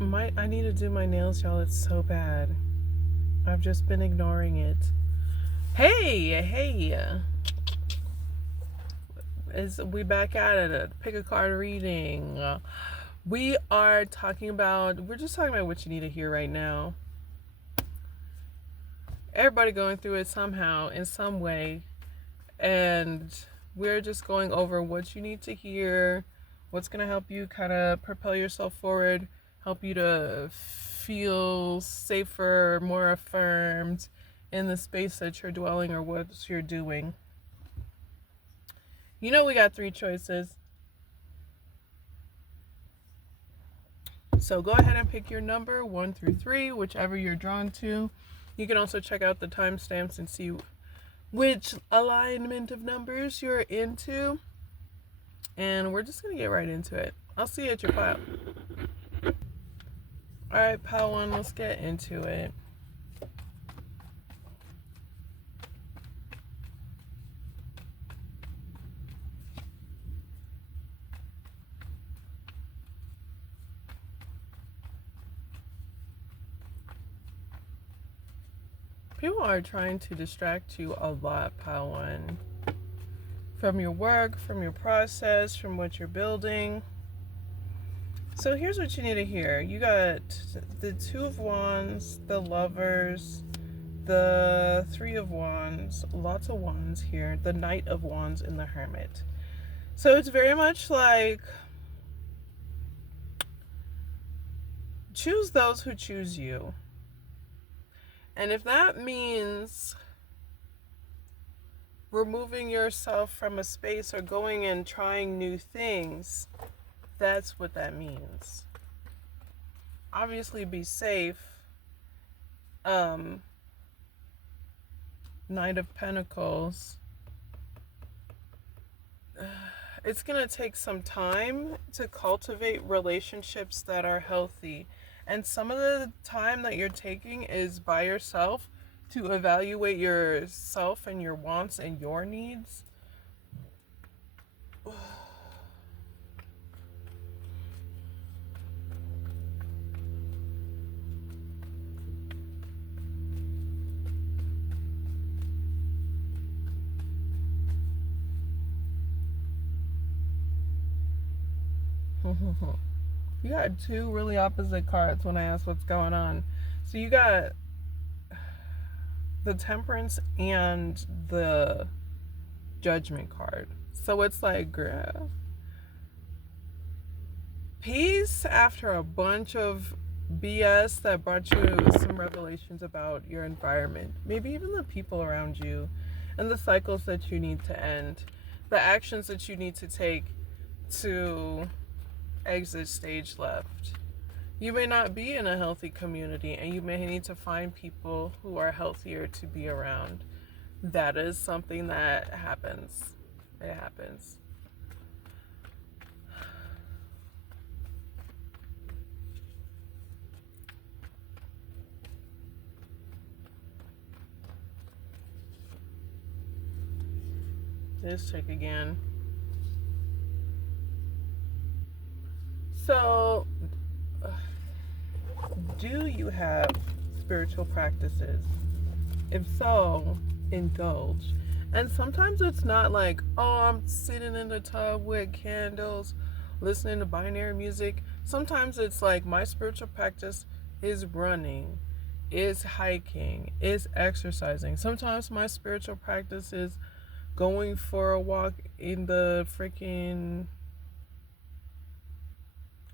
I need to do my nails, y'all. It's so bad. I've just been ignoring it. Hey. Is we back at it? Pick a card reading. We're just talking about what you need to hear right now. Everybody going through it somehow, in some way. And we're just going over what you need to hear, what's going to help you kind of propel yourself forward, help you to feel safer, more affirmed in the space that you're dwelling or what you're doing. You know, we got 3 choices. So go ahead and pick your number 1 through 3, whichever you're drawn to. You can also check out the timestamps and see which alignment of numbers you're into. And we're just going to get right into it. I'll see you at your pile. Alright, pile 1, let's get into it. People are trying to distract you a lot, pile 1. From your work, from your process, from what you're building. So here's what you need to hear. You got the 2 of Wands, the Lovers, the 3 of Wands, lots of Wands here, the Knight of Wands, and the Hermit. So it's very much like choose those who choose you. And if that means removing yourself from a space or going and trying new things, that's what that means. Obviously be safe. Knight of Pentacles. It's going to take some time to cultivate relationships that are healthy. And some of the time that you're taking is by yourself to evaluate yourself and your wants and your needs. You got 2 really opposite cards when I asked what's going on. So you got the Temperance and the Judgment card. So it's like, girl, peace after a bunch of BS that brought you some revelations about your environment, maybe even the people around you, and the cycles that you need to end, the actions that you need to take to exit stage left. You may not be in a healthy community, and you may need to find people who are healthier to be around. That is something that happens. It happens. Let's check again. So, do you have spiritual practices? If so, indulge. And sometimes it's not like, oh, I'm sitting in the tub with candles, listening to binary music. Sometimes it's like my spiritual practice is running, is hiking, is exercising. Sometimes my spiritual practice is going for a walk in the freaking,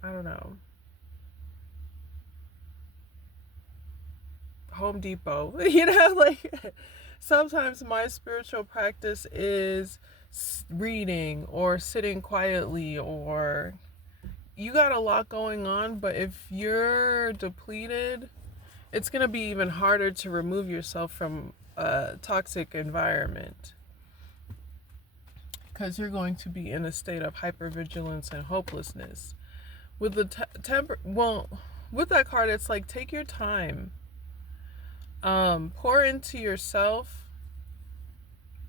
I don't know, Home Depot. Like sometimes my spiritual practice is reading or sitting quietly, or you got a lot going on, but if you're depleted, it's going to be even harder to remove yourself from a toxic environment, because you're going to be in a state of hypervigilance and hopelessness. With the with that card, it's like, take your time. Pour into yourself.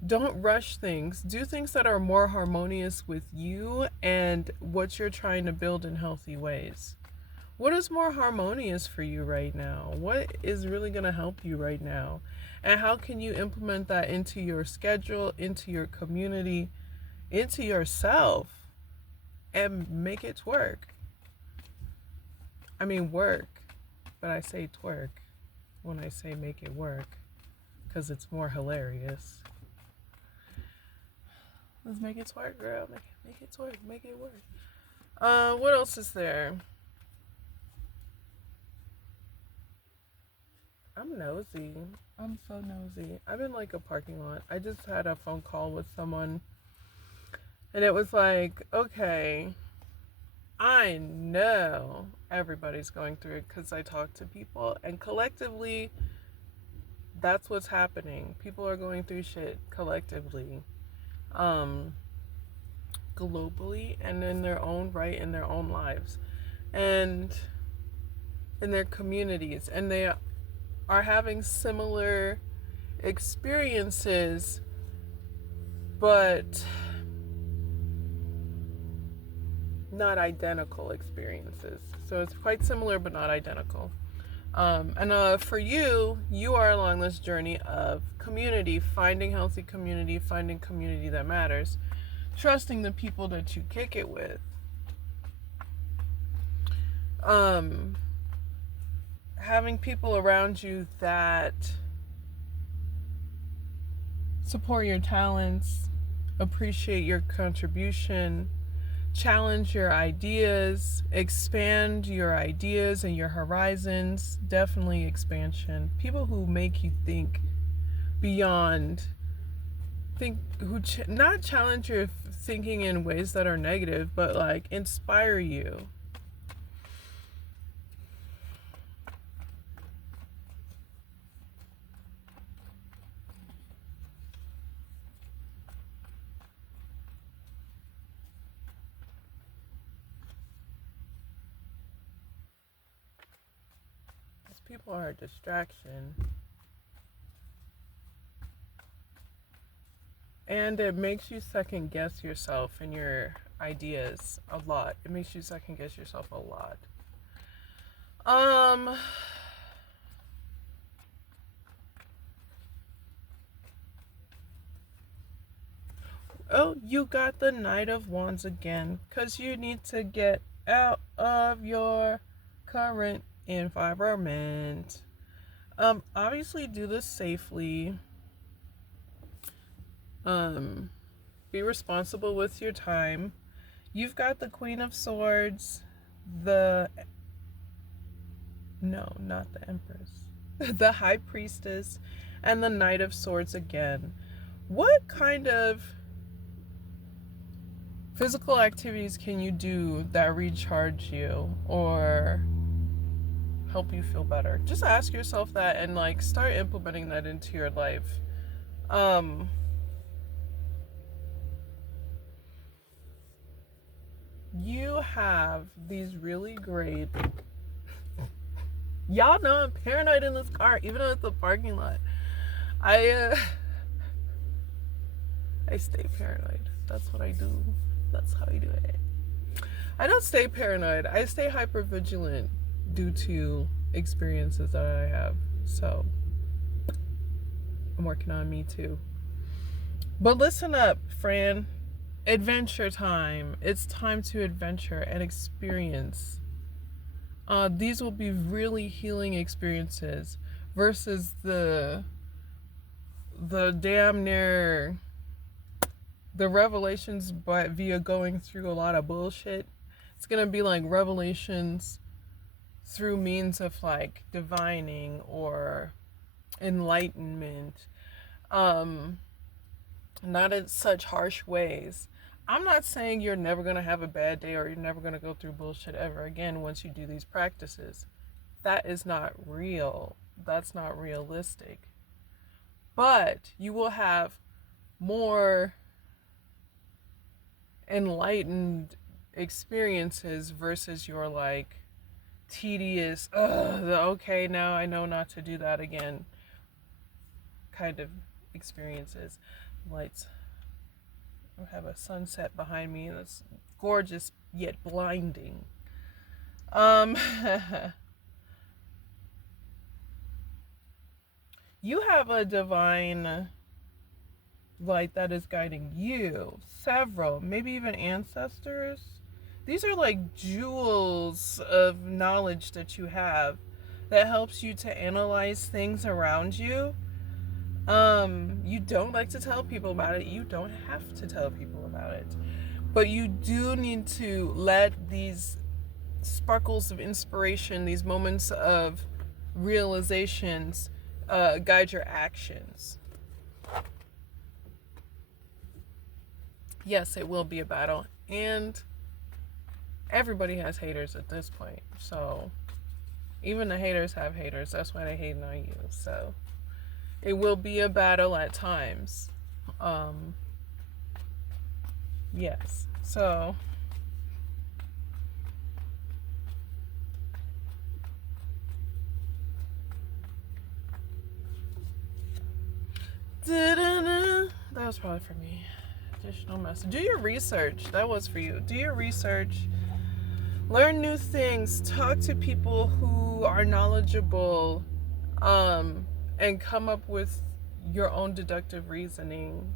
Don't rush things. Do things that are more harmonious with you and what you're trying to build in healthy ways. What is more harmonious for you right now? What is really going to help you right now? And how can you implement that into your schedule, into your community, into yourself, and make it work? I mean, work, but I say twerk when I say make it work because it's more hilarious. Let's make it twerk, girl. Make it twerk. Make it work. What else is there? I'm nosy. I'm so nosy. I'm in like a parking lot. I just had a phone call with someone, and it was like, okay, I know everybody's going through it because I talk to people, and collectively, that's what's happening. People are going through shit collectively, globally, and in their own right, in their own lives, and in their communities, and they are having similar experiences, but not identical experiences. So it's quite similar, but not identical. And for you, you are along this journey of community, finding healthy community, finding community that matters, trusting the people that you kick it with. Having people around you that support your talents, appreciate your contribution, challenge your ideas, expand your ideas and your horizons. Definitely expansion. People who make you think beyond, not challenge your thinking in ways that are negative, but like inspire you. These people are a distraction. And it makes you second guess yourself and your ideas a lot. It makes you second guess yourself a lot. Oh, you got the Knight of Wands again, because you need to get out of your current environment. Obviously do this safely. Be responsible with your time. You've got the Queen of Swords, not the Empress, the High Priestess, and the Knight of Swords again. What kind of physical activities can you do that recharge you or help you feel better? Just ask yourself that and like start implementing that into your life. You have these really great, y'all know I'm paranoid in this car even though it's a parking lot. I stay paranoid. That's what I do. That's how I do it. I don't stay paranoid. I stay hyper vigilant due to experiences that I have. So I'm working on me too. But listen up, Fran. Adventure time. It's time to adventure and experience. These will be really healing experiences versus the damn near the revelations, but via going through a lot of bullshit. It's gonna be like revelations through means of like divining or enlightenment, not in such harsh ways. I'm not saying you're never gonna have a bad day or you're never gonna go through bullshit ever again once you do these practices. That is not real. That's not realistic. But you will have more enlightened experiences versus your like tedious, okay, now I know not to do that again kind of experiences. Lights. I have a sunset behind me that's gorgeous yet blinding. Um, you have a divine light that is guiding you, several, maybe even ancestors. These are like jewels of knowledge that you have that helps you to analyze things around you. You don't like to tell people about it. You don't have to tell people about it. But you do need to let these sparkles of inspiration, these moments of realizations, guide your actions. Yes, it will be a battle. And everybody has haters at this point. So even the haters have haters. That's why they hating on you. So it will be a battle at times. Yes. So that was probably for me. Additional message. Do your research. That was for you. Do your research. Learn new things. Talk to people who are knowledgeable, and come up with your own deductive reasoning.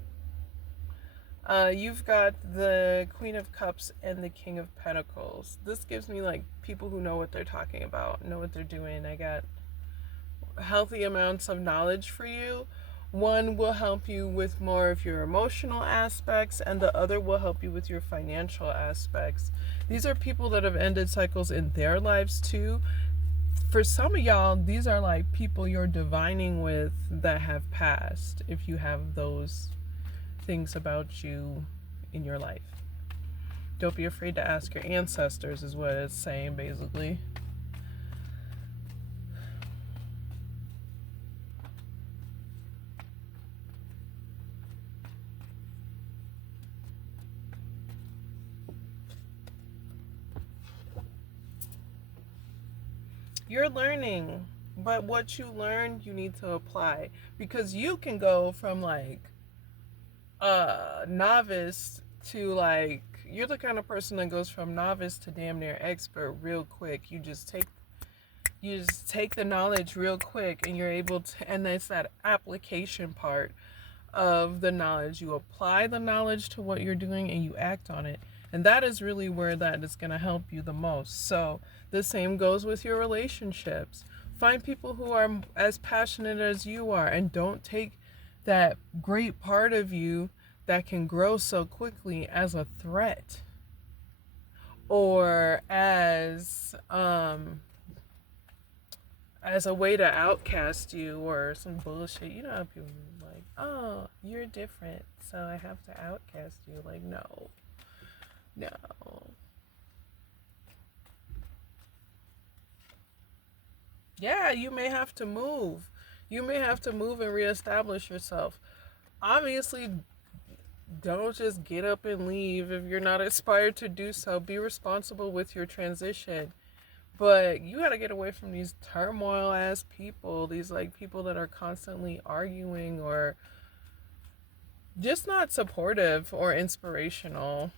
You've got the Queen of Cups and the King of Pentacles. This gives me like people who know what they're talking about, know what they're doing. I got healthy amounts of knowledge for you. One will help you with more of your emotional aspects, and the other will help you with your financial aspects. These are people that have ended cycles in their lives too. For some of y'all, these are like people you're divining with that have passed, if you have those things about you in your life. Don't be afraid to ask your ancestors, is what it's saying basically. You're learning, but what you learn, you need to apply, because you can go from like novice to like, you're the kind of person that goes from novice to damn near expert real quick. You just take the knowledge real quick, and you're able to, and it's that application part of the knowledge. You apply the knowledge to what you're doing and you act on it. And that is really where that is going to help you the most. So the same goes with your relationships. Find people who are as passionate as you are, and don't take that great part of you that can grow so quickly as a threat, or as a way to outcast you, or some bullshit. You know how people are like, oh, you're different, so I have to outcast you. Like, no. Yeah, you may have to move. You may have to move and reestablish yourself. Obviously, don't just get up and leave if you're not inspired to do so. Be responsible with your transition. But you got to get away from these turmoil ass people, these like people that are constantly arguing or just not supportive or inspirational.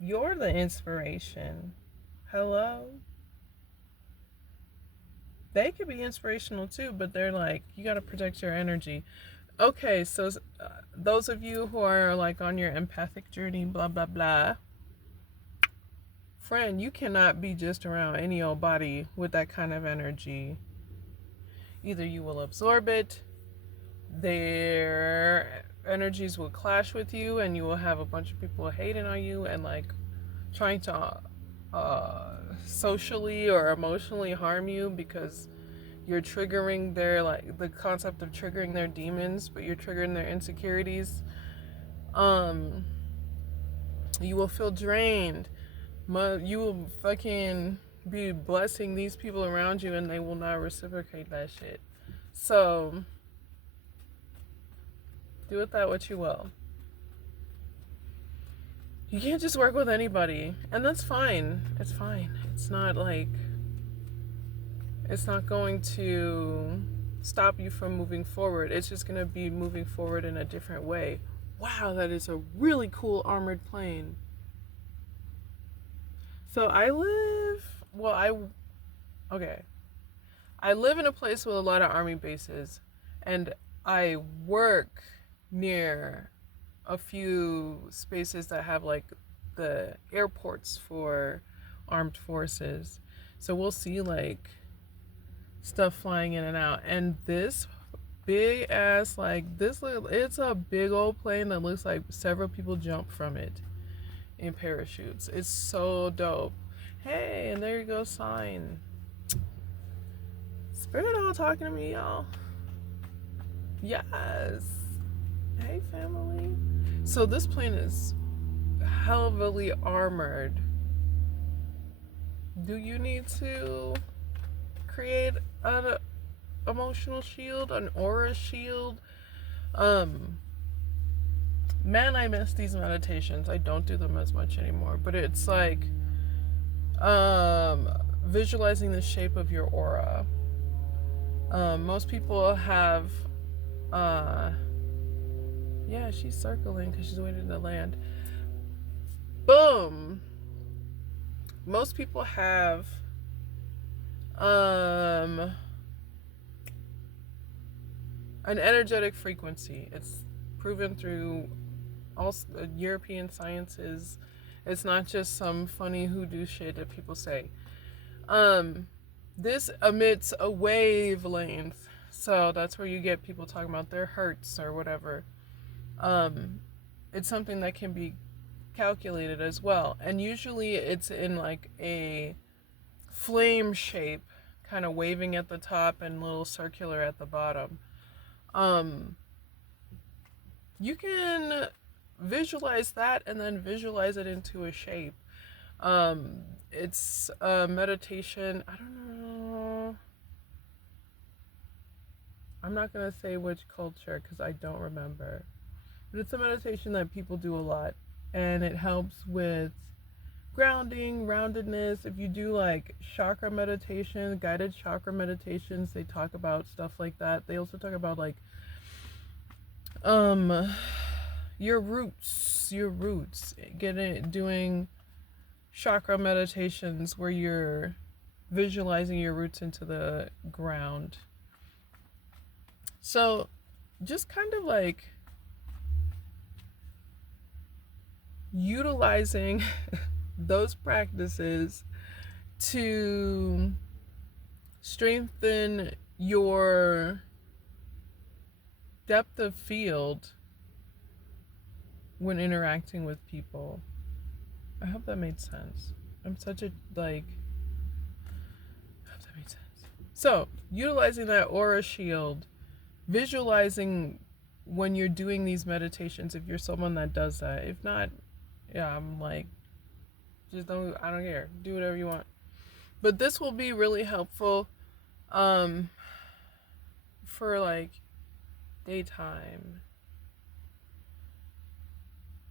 You're the inspiration. Hello? They could be inspirational too, but they're like, you got to protect your energy. Okay, so those of you who are like on your empathic journey, blah, blah, blah. Friend, you cannot be just around any old body with that kind of energy. Either you will absorb it, their energies will clash with you, and you will have a bunch of people hating on you and like trying to socially or emotionally harm you, because you're triggering their, like, the concept of triggering their demons, but you're triggering their insecurities. You will feel drained. You will fucking be blessing these people around you, and they will not reciprocate that shit. So do with that what you will. You can't just work with anybody, and that's fine. It's fine. It's not like, it's not going to stop you from moving forward. It's just going to be moving forward in a different way. Wow, that is a really cool armored plane. So okay. I live in a place with a lot of army bases, and I work near a few spaces that have like the airports for armed forces. So we'll see like stuff flying in and out. And this big ass, it's a big old plane that looks like several people jump from it in parachutes. It's so dope. Hey, and there you go, sign. Spirit all talking to me, y'all. Yes. Hey, family. So this plane is heavily armored. Do you need to create an emotional shield, an aura shield? Man, I miss these meditations. I don't do them as much anymore, but it's like visualizing the shape of your aura. Most people have yeah, she's circling because she's waiting to land. Boom. Most people have an energetic frequency. It's proven through all European sciences. It's not just some funny hoodoo shit that people say. This emits a wavelength, so that's where you get people talking about their hertz or whatever. It's something that can be calculated as well, and usually it's in like a flame shape, kind of waving at the top and little circular at the bottom. You can visualize that and then visualize it into a shape. It's a meditation. I don't know. I'm not going to say which culture because I don't remember. But it's a meditation that people do a lot. And it helps with grounding, roundedness. If you do like chakra meditation, guided chakra meditations, they talk about stuff like that. They also talk about like your roots, doing chakra meditations where you're visualizing your roots into the ground. So just kind of like utilizing those practices to strengthen your depth of field when interacting with people. I hope that made sense. I'm such a I hope that made sense. So, utilizing that aura shield, visualizing when you're doing these meditations, if you're someone that does that. If not, yeah, I'm like, I don't care. Do whatever you want. But this will be really helpful for like daytime,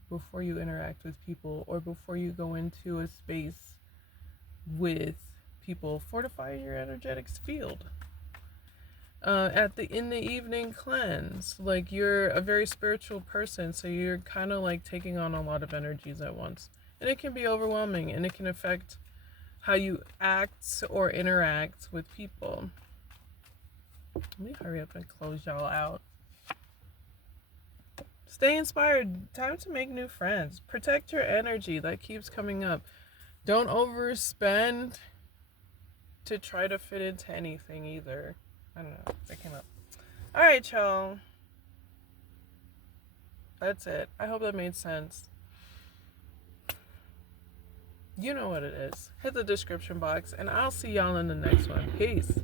before you interact with people or before you go into a space with people. Fortify your energetic field. In the evening cleanse, like you're a very spiritual person, so you're kind of like taking on a lot of energies at once, and it can be overwhelming, and it can affect how you act or interact with people. Let me hurry up and close y'all out. Stay inspired. Time to make new friends. Protect your energy. That keeps coming up. Don't overspend to try to fit into anything either. I don't know. That came up. All right, y'all. That's it. I hope that made sense. You know what it is. Hit the description box, and I'll see y'all in the next one. Peace.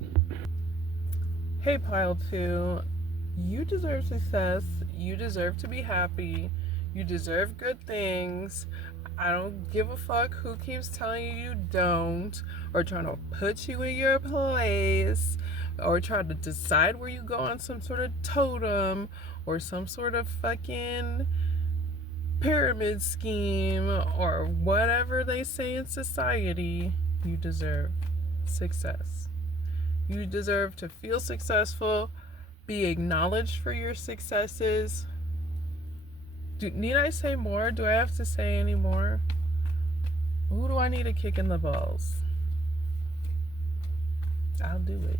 Hey, Pile 2. You deserve success. You deserve to be happy. You deserve good things. I don't give a fuck who keeps telling you don't, or trying to put you in your place, or try to decide where you go on some sort of totem or some sort of fucking pyramid scheme or whatever they say in society. You deserve success. You deserve to feel successful, be acknowledged for your successes. Need I say more? Do I have to say any more? Who do I need to kick in the balls? I'll do it.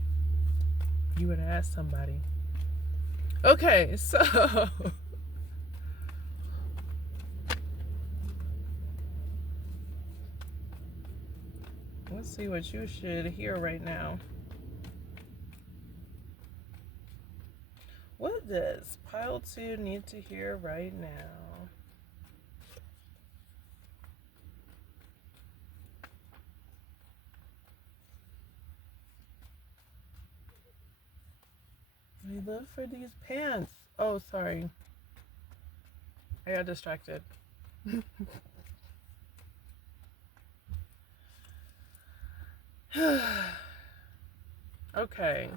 You would ask somebody. Okay, so let's see what you should hear right now. What does pile 2 need to hear right now? I love for these pants. Oh, sorry. I got distracted. Okay.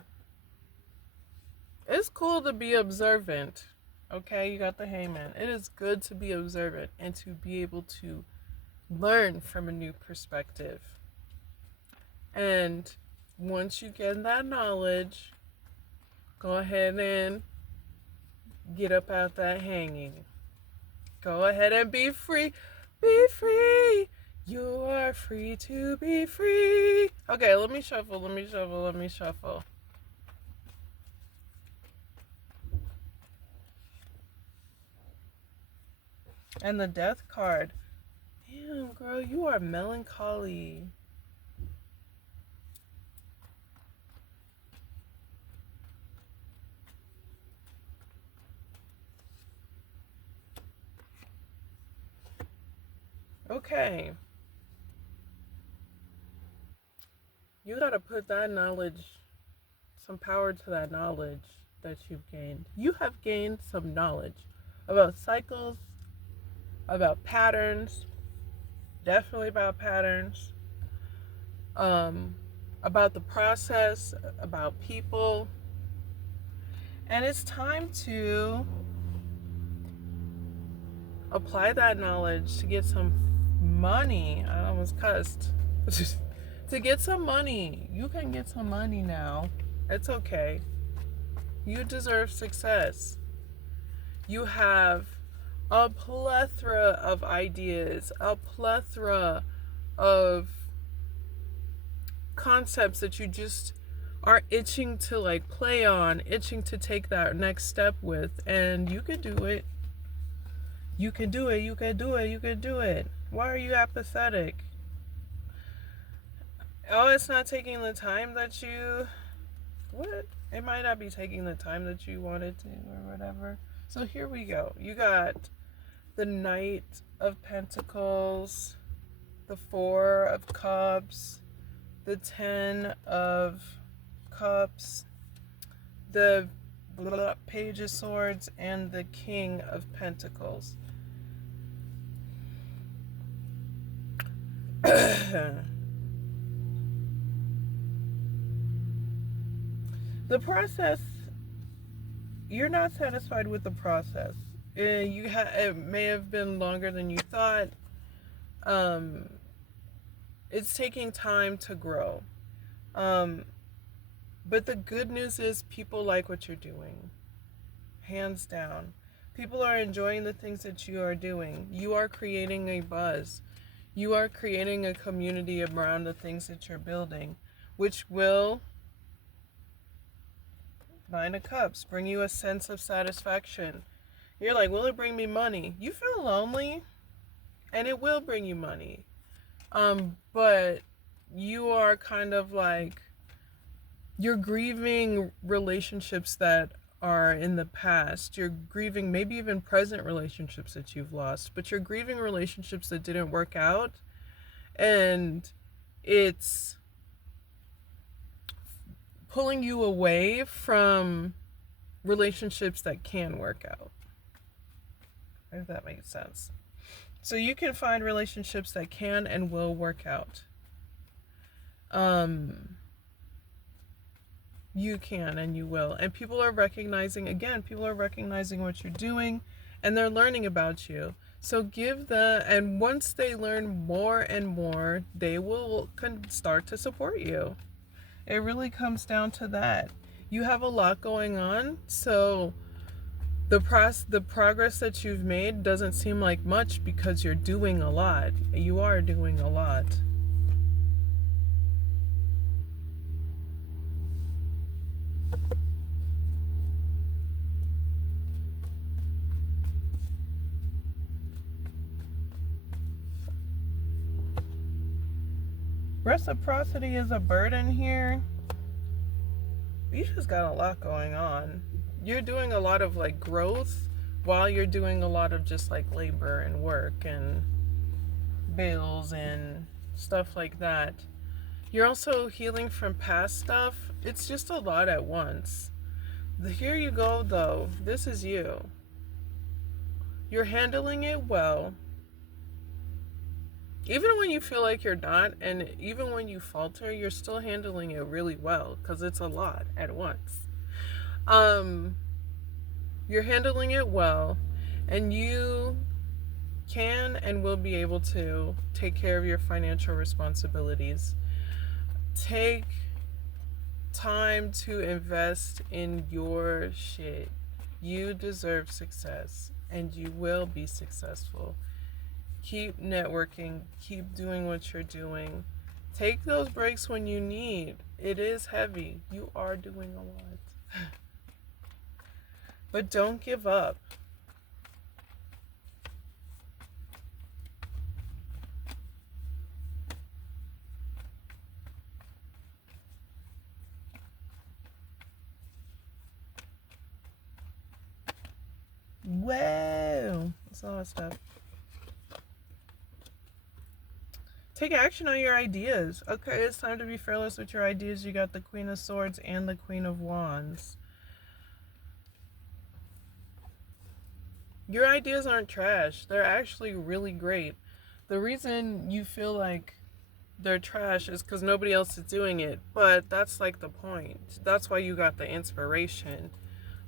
It's cool to be observant. Okay, you got the hangman. It is good to be observant and to be able to learn from a new perspective. And once you get that knowledge, go ahead and get up out that hanging. Go ahead and be free. Be free. You are free to be free. Okay, let me shuffle. And the death card. Damn, girl, you are melancholy. Okay. You gotta put that knowledge, some power to that knowledge that you've gained. You have gained some knowledge about cycles, about patterns, definitely about patterns, about the process, about people. And it's time to apply that knowledge to get some money. I almost cussed. To get some money. You can get some money now. It's okay. You deserve success. You have a plethora of ideas, a plethora of concepts that you just are itching to like play on, itching to take that next step with, and you can do it. You can do it. You can do it. You can do it. Why are you apathetic? Oh, it's not taking the time that you... What? It might not be taking the time that you wanted to or whatever. So here we go. You got the Knight of Pentacles, the 4 of Cups, the 10 of Cups, the Page of Swords, and the King of Pentacles. The process, you're not satisfied with the process. It may have been longer than you thought. It's taking time to grow. But the good news is people like what you're doing. Hands down. People are enjoying the things that you are doing. You are creating a buzz. You are creating a community around the things that you're building, which will... 9 of Cups, bring you a sense of satisfaction. You're like, will it bring me money? You feel lonely, and it will bring you money. But you are kind of like, you're grieving relationships that are in the past. You're grieving maybe even present relationships that you've lost, but you're grieving relationships that didn't work out, and it's pulling you away from relationships that can work out, if that makes sense. So you can find relationships that can and will work out. You can and you will. And people are recognizing what you're doing, and they're learning about you. So and once they learn more and more, they will start to support you. It really comes down to that. You have a lot going on, so The progress that you've made doesn't seem like much because you're doing a lot. You are doing a lot. Reciprocity is a burden here. You just got a lot going on. You're doing a lot of like growth while you're doing a lot of just like labor and work and bills and stuff like that. You're also healing from past stuff. It's just a lot at once. Here you go, though. This is you. You're handling it well. Even when you feel like you're not, and even when you falter, you're still handling it really well because it's a lot at once. Um, you're handling it well, and you can and will be able to take care of your financial responsibilities. Take time to invest in your shit. You deserve success, and you will be successful. Keep networking, keep doing what you're doing. Take those breaks when you need. It is heavy. You are doing a lot. But don't give up. Whoa. That's a lot of stuff. Take action on your ideas. Okay, it's time to be fearless with your ideas. You got the Queen of Swords and the Queen of Wands. Your ideas aren't trash. They're actually really great. The reason you feel like they're trash is because nobody else is doing it. But that's like the point. That's why you got the inspiration.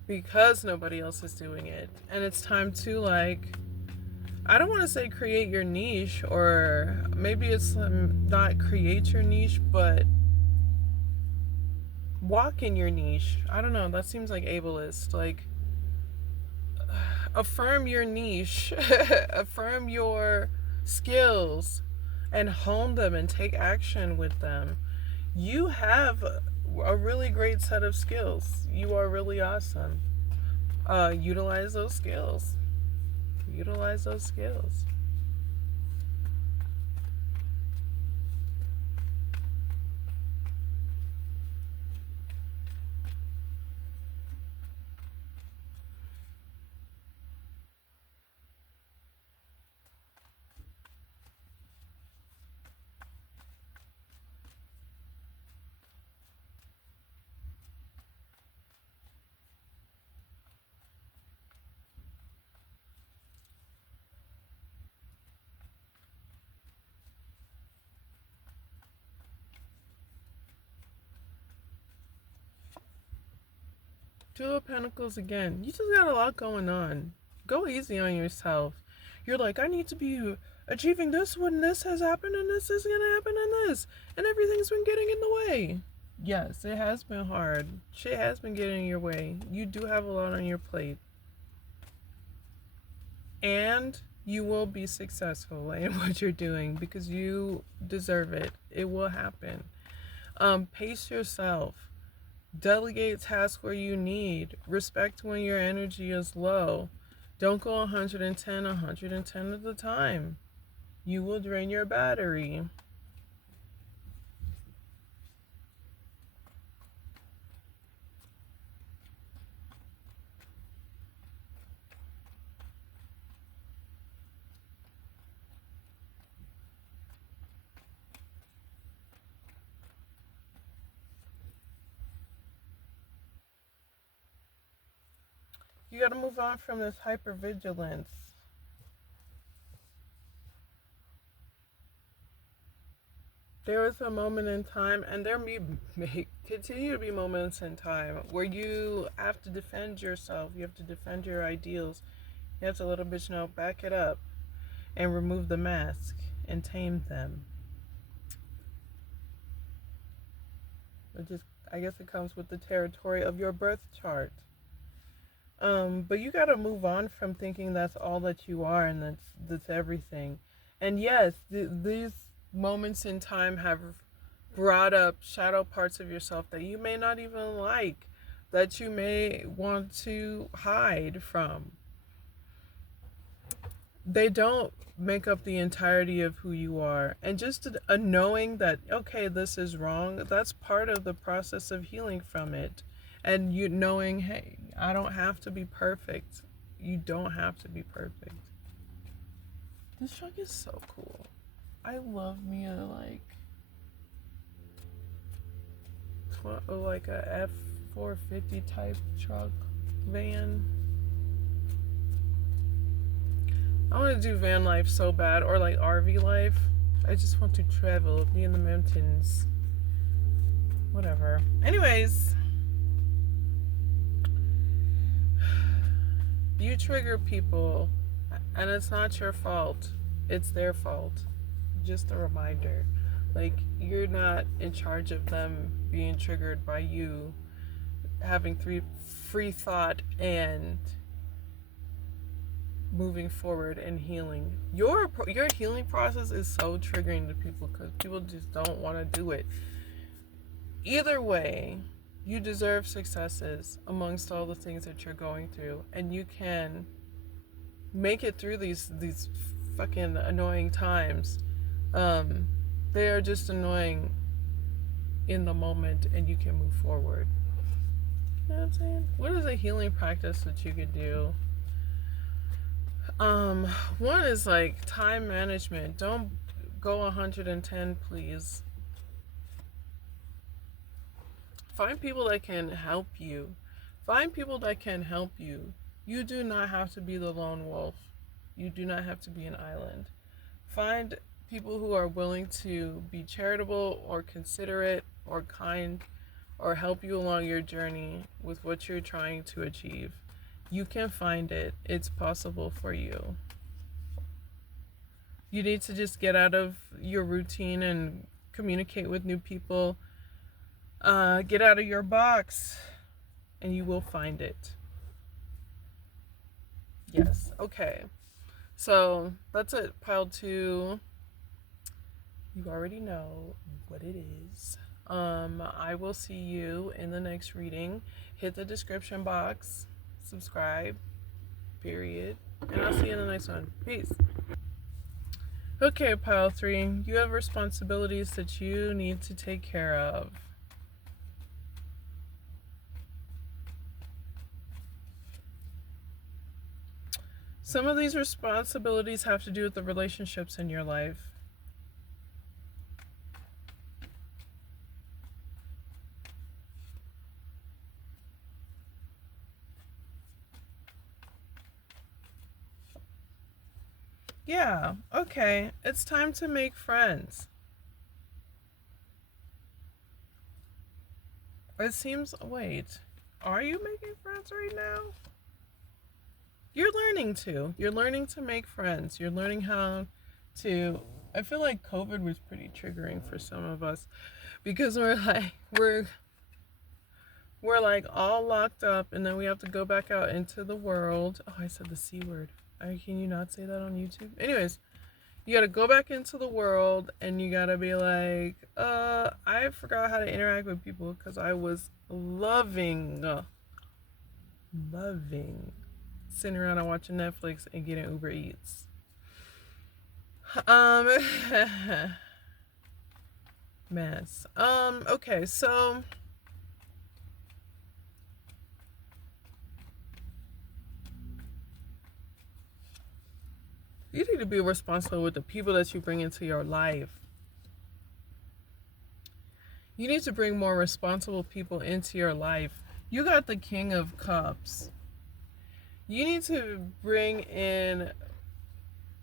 Because nobody else is doing it. And it's time to like, I don't want to say create your niche, or maybe it's not create your niche, but walk in your niche. I don't know. That seems like ableist. Like, affirm your niche, affirm your skills, and hone them and take action with them. You have a really great set of skills. You are really awesome. Utilize those skills. Utilize those skills. Two of Pentacles again. You just got a lot going on. Go easy on yourself. You're like, I need to be achieving this when this has happened and this is going to happen and this. And everything's been getting in the way. Yes, it has been hard. Shit has been getting in your way. You do have a lot on your plate. And you will be successful in what you're doing because you deserve it. It will happen. Pace yourself. Delegate tasks where you need. Respect when your energy is low. Don't go 110 at the time. You will drain your battery. You got to move on from this hypervigilance. There was a moment in time, and there may continue to be moments in time where you have to defend yourself. You have to defend your ideals. You have to let a bitch know, back it up, and remove the mask and tame them. I guess it comes with the territory of your birth chart. But you gotta move on from thinking that's all that you are and that's everything. And yes, these moments in time have brought up shadow parts of yourself that you may not even like, that you may want to hide from. They don't make up the entirety of who you are. And just a knowing that, okay, this is wrong, that's part of the process of healing from it. And you knowing, hey, I don't have to be perfect. You don't have to be perfect. This truck is so cool. I love me a like a F450 type truck van. I want to do van life so bad, or like RV life. I just want to travel, be in the mountains. Whatever. Anyways, you trigger people, and it's not your fault. It's their fault. Just a reminder. Like, you're not in charge of them being triggered by you having free thought and moving forward and healing. Your healing process is so triggering to people because people just don't want to do it. Either way, you deserve successes amongst all the things that you're going through, and you can make it through these fucking annoying times. They are just annoying in the moment, and you can move forward. You know what I'm saying? What is a healing practice that you could do? One is like time management. Don't go 110, please. Find people that can help you. Find people that can help you. You do not have to be the lone wolf. You do not have to be an island. Find people who are willing to be charitable or considerate or kind or help you along your journey with what you're trying to achieve. You can find it. It's possible for you. You need to just get out of your routine and communicate with new people. Get out of your box, and you will find it. Yes. Okay. So that's it. Pile 2. You already know what it is. I will see you in the next reading. Hit the description box. Subscribe. Period. And I'll see you in the next one. Peace. Okay, pile 3. You have responsibilities that you need to take care of. Some of these responsibilities have to do with the relationships in your life. Yeah, okay. It's time to make friends. It seems, wait, are you making friends right now? You're learning to. You're learning to make friends. You're learning how to. I feel like COVID was pretty triggering for some of us because we're like all locked up, and then we have to go back out into the world. Oh, I said the C word. Can you not say that on YouTube? Anyways, you gotta go back into the world, and you gotta be like, I forgot how to interact with people because I was loving sitting around and watching Netflix and getting Uber Eats. Mess. Okay, so you need to be responsible with the people that you bring into your life. You need to bring more responsible people into your life. You got the King of Cups. You need to bring in,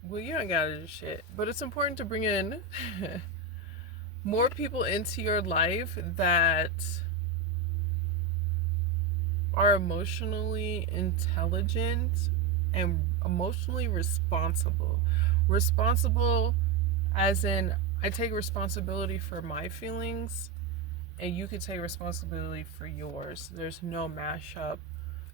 well, you don't gotta do shit, but it's important to bring in more people into your life that are emotionally intelligent and emotionally responsible. Responsible as in, I take responsibility for my feelings and you can take responsibility for yours. There's no mashup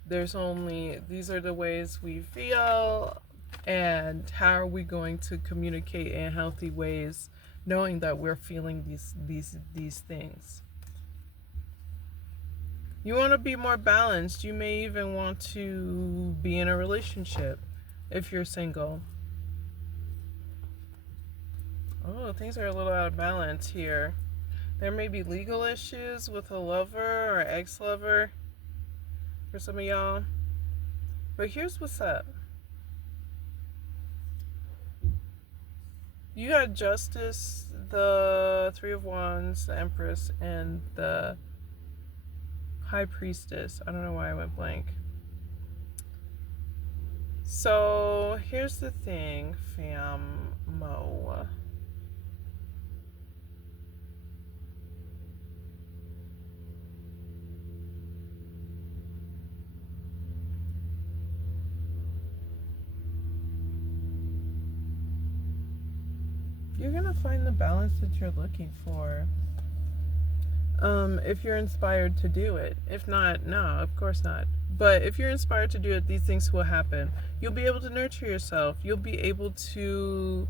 these are the ways we feel, and how are we going to communicate in healthy ways, knowing that we're feeling these things. You want to be more balanced. You may even want to be in a relationship if you're single. Oh, things are a little out of balance here. There may be legal issues with a lover or ex-lover for some of y'all. But here's what's up. You got Justice, the Three of Wands, the Empress, and the High Priestess. I don't know why I went blank. So here's the thing, famo. You're gonna find the balance that you're looking for. If you're inspired to do it. If not, no, of course not. But if you're inspired to do it, these things will happen. You'll be able to nurture yourself. You'll be able to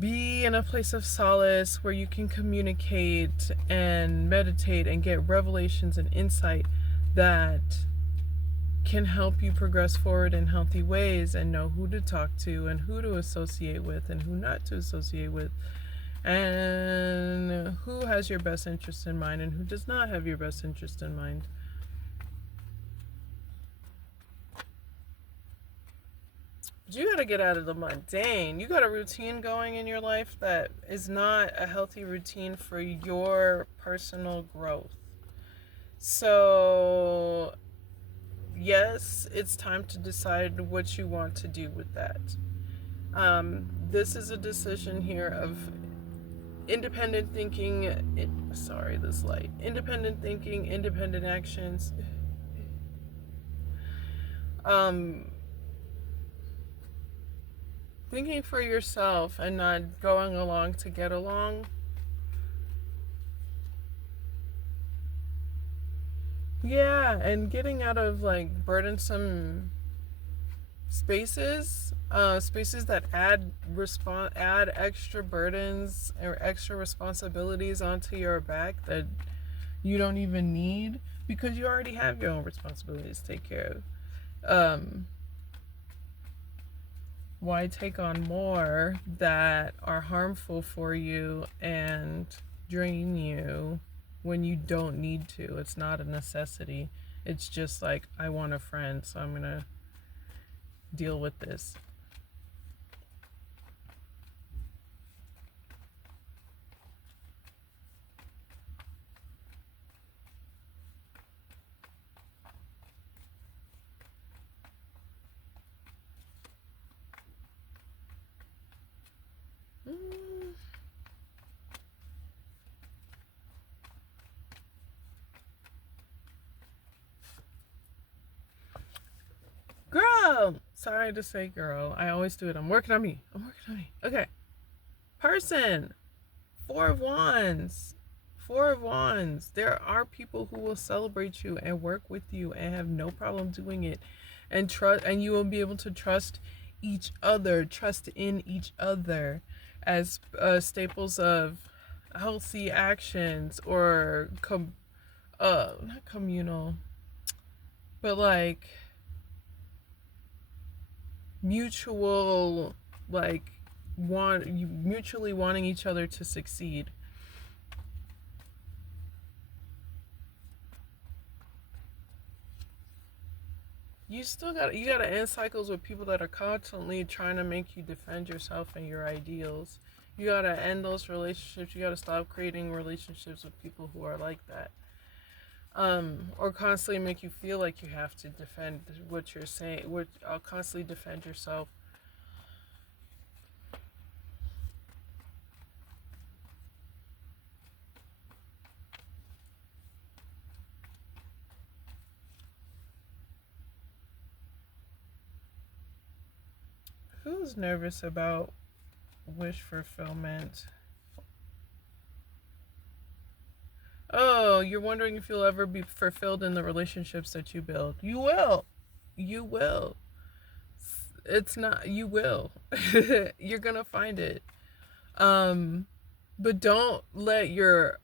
be in a place of solace where you can communicate and meditate and get revelations and insight that can help you progress forward in healthy ways and know who to talk to and who to associate with and who not to associate with, and who has your best interest in mind and who does not have your best interest in mind. But you gotta get out of the mundane. You got a routine going in your life that is not a healthy routine for your personal growth. So yes, it's time to decide what you want to do with that. This is a decision here of independent thinking. Independent thinking, independent actions. Thinking for yourself and not going along to get along. Yeah, and getting out of like burdensome spaces, spaces that add extra burdens or extra responsibilities onto your back that you don't even need because you already have your own responsibilities to take care of. Why take on more that are harmful for you and drain you when you don't need to? It's not a necessity. It's just like, I want a friend, so I'm gonna deal with this. Girl! Sorry to say girl. I always do it. I'm working on me. Okay. Person. Four of Wands. There are people who will celebrate you and work with you and have no problem doing it. And you will be able to trust each other. Trust in each other as staples of healthy actions or not communal, but like mutual, like mutually wanting each other to succeed. You gotta end cycles with people that are constantly trying to make you defend yourself and your ideals. You gotta end those relationships. You gotta stop creating relationships with people who are like that. Or constantly make you feel like you have to defend what you're saying. I'll constantly defend yourself. Who's nervous about wish fulfillment? Oh, you're wondering if you'll ever be fulfilled in the relationships that you build. You will. You will. It's not, you will. You're gonna find it. Um, but don't let your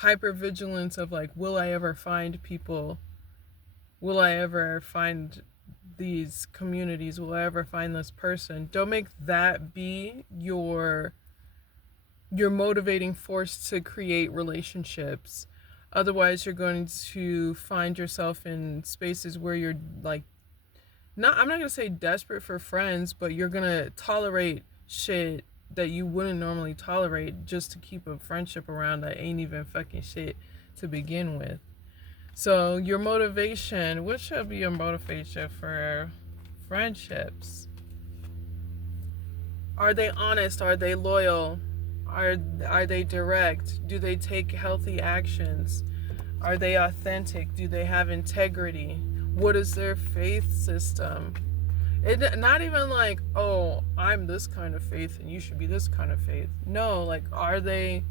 hypervigilance of like, will I ever find people? Will I ever find these communities? Will I ever find this person? Don't make that be your motivating force to create relationships. Otherwise, you're going to find yourself in spaces where you're like, not, I'm not going to say desperate for friends, but you're going to tolerate shit that you wouldn't normally tolerate just to keep a friendship around that ain't even fucking shit to begin with. So, your motivation, what should be your motivation for friendships? Are they honest? Are they loyal? Are they direct? Do they take healthy actions? Are they authentic? Do they have integrity? What is their faith system? It not even like, oh, I'm this kind of faith and you should be this kind of faith. No, like, are they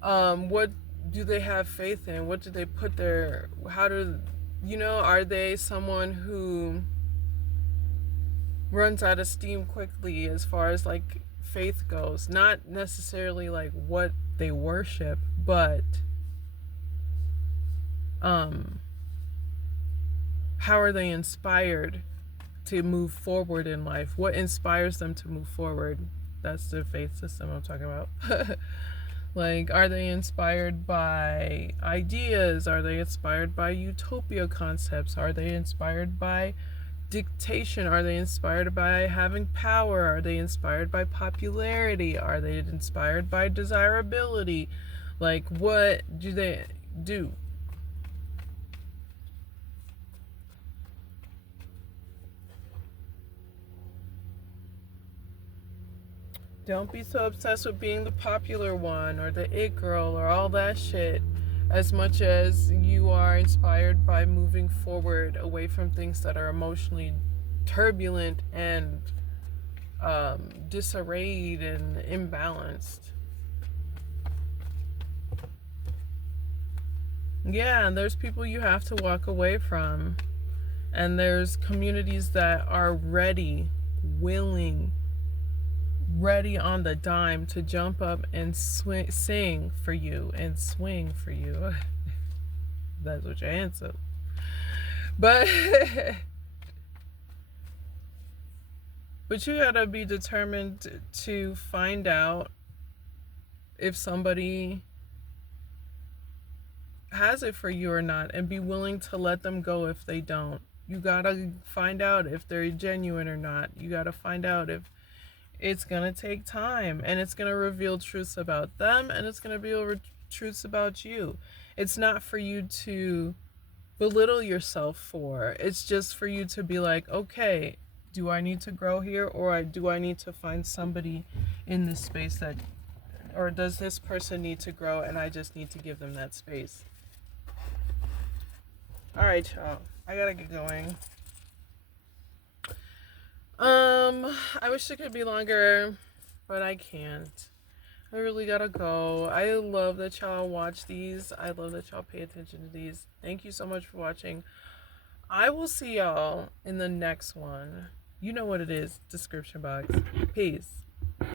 what do they have faith in? What do they put their, how do, are they someone who runs out of steam quickly as far as like faith goes? Not necessarily like what they worship, but how are they inspired to move forward in life? What inspires them to move forward? That's the faith system I'm talking about. Like, are they inspired by ideas? Are they inspired by utopia concepts? Are they inspired by dictation? Are they inspired by having power? Are they inspired by popularity? Are they inspired by desirability? Like, what do they do? Don't be so obsessed with being the popular one or the it girl or all that shit, as much as you are inspired by moving forward away from things that are emotionally turbulent and disarrayed and imbalanced. Yeah, and there's people you have to walk away from. And there's communities that are ready, willing, ready on the dime to jump up and sing for you and swing for you. That's what your answer. But but you gotta be determined to find out if somebody has it for you or not, and be willing to let them go if they don't. You gotta find out if they're genuine or not. You gotta find out if it's gonna take time, and it's gonna reveal truths about them, and it's gonna reveal truths about you. It's not for you to belittle yourself for. It's just for you to be like, okay, do I need to grow here, or do I need to find somebody in this space that, or does this person need to grow and I just need to give them that space? All right, y'all. I gotta get going. I wish it could be longer, but I can't. I really gotta go. I love that y'all watch these. I love that y'all pay attention to these. Thank you so much for watching. I will see y'all in the next one. You know what it is. Description box. Peace.